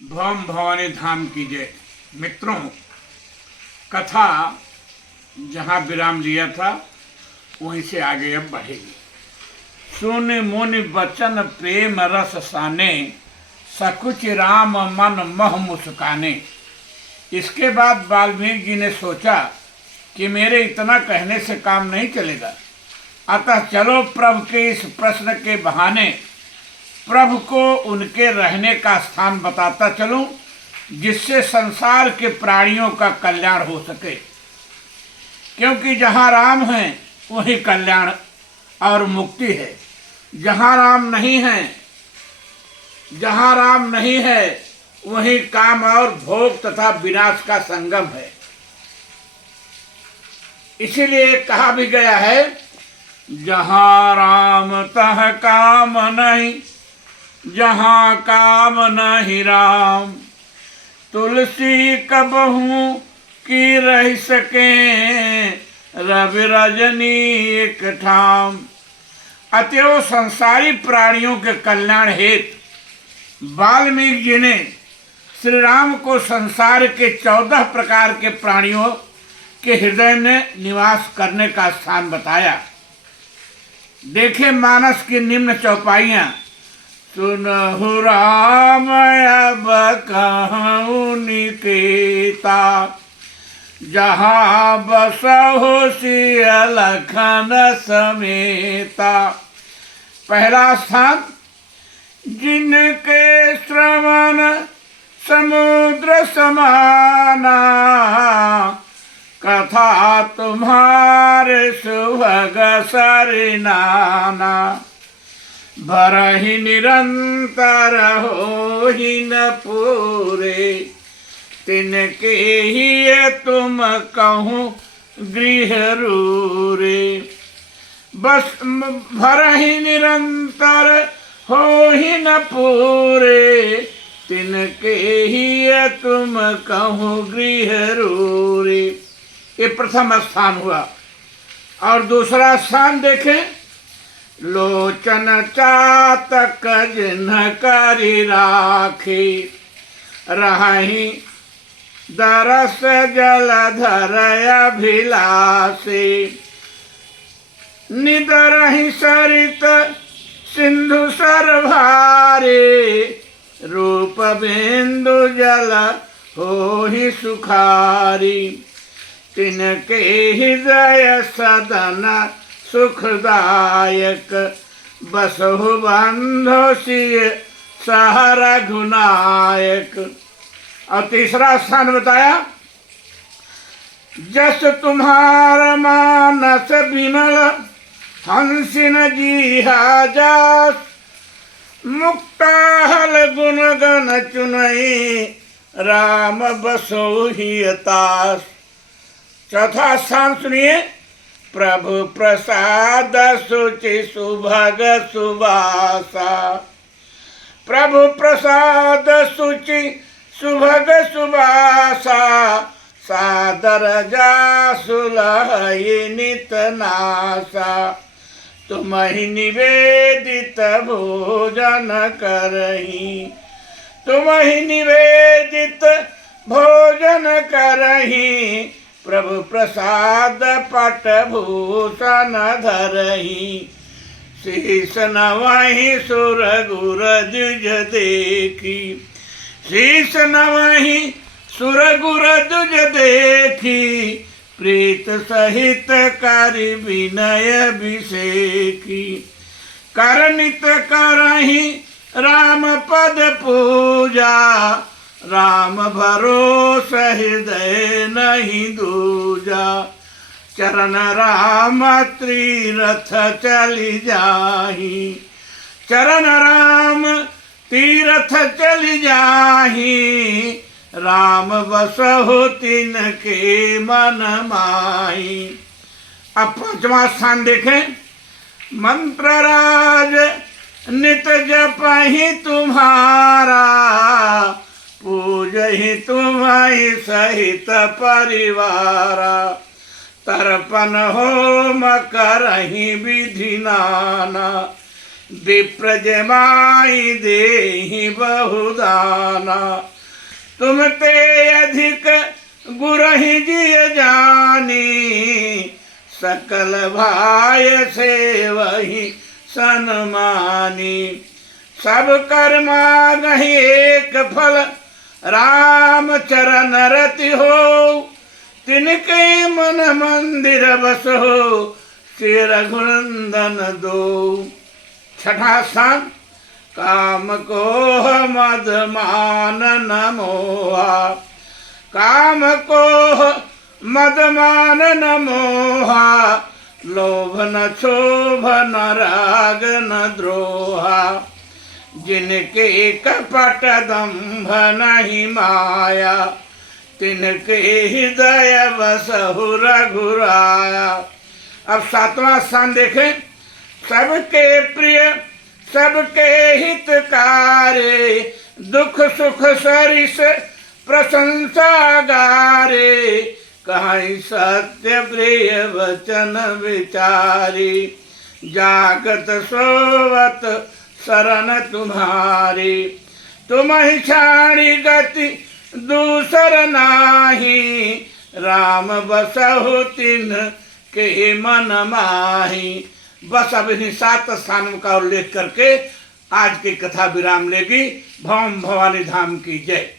भवम भवानी धाम की जय। मित्रों, कथा जहाँ विराम लिया था वहीं से आगे अब बढ़ेगी। सुन मुनि बचन प्रेम रस साने, सकुच राम मन मह मुस्काने। इसके बाद वाल्मीकि जी ने सोचा कि मेरे इतना कहने से काम नहीं चलेगा, अतः चलो प्रभु के इस प्रश्न के बहाने प्रभु को उनके रहने का स्थान बताता चलूं, जिससे संसार के प्राणियों का कल्याण हो सके। क्योंकि जहाँ राम है वहीं कल्याण और मुक्ति है। जहाँ राम नहीं है वहीं काम और भोग तथा विनाश का संगम है। इसीलिए कहा भी गया है, जहाँ राम तह काम नहीं, जहाँ काम नहीं राम। तुलसी कबहू की रह सके, रवि रजनी एक ठाम। अतएव संसारी प्राणियों के कल्याण हेतु वाल्मीकि जी ने श्री राम को संसार के 14 प्रकार के प्राणियों के हृदय में निवास करने का स्थान बताया। देखे मानस की निम्न चौपाइयां। सुनहु राम अब कहूँ निकेता, जहाँ बसहु सिय लखन समेता। पहला स्थान, जिनके श्रवण समुद्र समाना, कथा तुम्हारे सुभग सरिनाना। भरहि निरंतर होहि न पूरे, तिनके ही तुम कहूँ गृह रूरे। बस भरहि निरंतर होहि न पूरे, तिनके ही तुम कहूँ गृह रूरे। ये प्रथम स्थान हुआ। और दूसरा स्थान देखें, लोचन चातक जिन्ह करि राखी, रहि दरस जलधर अभिलाषी। निदरहि सरित सिंधु सरभारे, रूप बिंदु जल होहि सुखारी। तिनके हृदय सदन सुखदायक, बसहु बंधु सिय सह रघुनायक। और तीसरा स्थान बताया, जस तुम्हार मानस विमल, हंसिन जीहा जास। मुक्ताहल गुण गण चुनई, राम बसो ही तास। चौथा स्थान सुनिए, प्रभु प्रसाद सुचि सुभग सुबासा। प्रभु प्रसाद सुचि सुभग सुबासा, सादर जासु लहइ नित नासा। तुम्हि निवेदित भोजन करहि, तुम्हि निवेदित भोजन करहि। प्रभु प्रसाद पट भूषण धरहि, शीस नवहि सुर गुर द्विज देखी। शीस नवहि सुर गुर द्विज देखी, प्रीत सहित करि विनय विषेकी। करनित करहि राम पद पूजा, राम भरोस हृदय नहीं दूजा। चरण राम तीरथ चली जाहि, चरण राम तीरथ चली जाहि। राम बसहु तिनके मन माहि। अब पांचवा स्थान देखें, मंत्र राज नित जपहि तुम्हारा, पूजहि तुम्हि सहित परिवारा। तर्पण होम करहि विधि नाना, विप्रजमाई देहि बहुदाना। तुम ते अधिक गुरहि जिय जानी, सकल भाय से वही सन्मानी। सब कर्मा गहि एक फल, राम चरण रति हो। तिनके मन मंदिर बस हो, श्री रघुनंदन दो। छठा स्थान, काम को मद मान न मोहा। काम को मद मान न मोहा, लोभ न क्षोभ न राग न द्रोहा। जिनके कपट दंभ नहीं माया, तिनके हृदय बसहु रघुराया। अब सातवां स्थान देखें, सबके प्रिय सबके हितकारी, दुख सुख सरिस प्रशंसा गारे। कहीं सत्य प्रिय वचन विचारी, जागत सोवत शरण तुम्हारी। तुम ही छाणी गति दूसर नाही, राम बसहु तिन के मन माही। बस अब इन्हीं 7 स्थानों का उल्लेख करके आज की कथा विराम लेगी। भौम भवानी धाम की जय।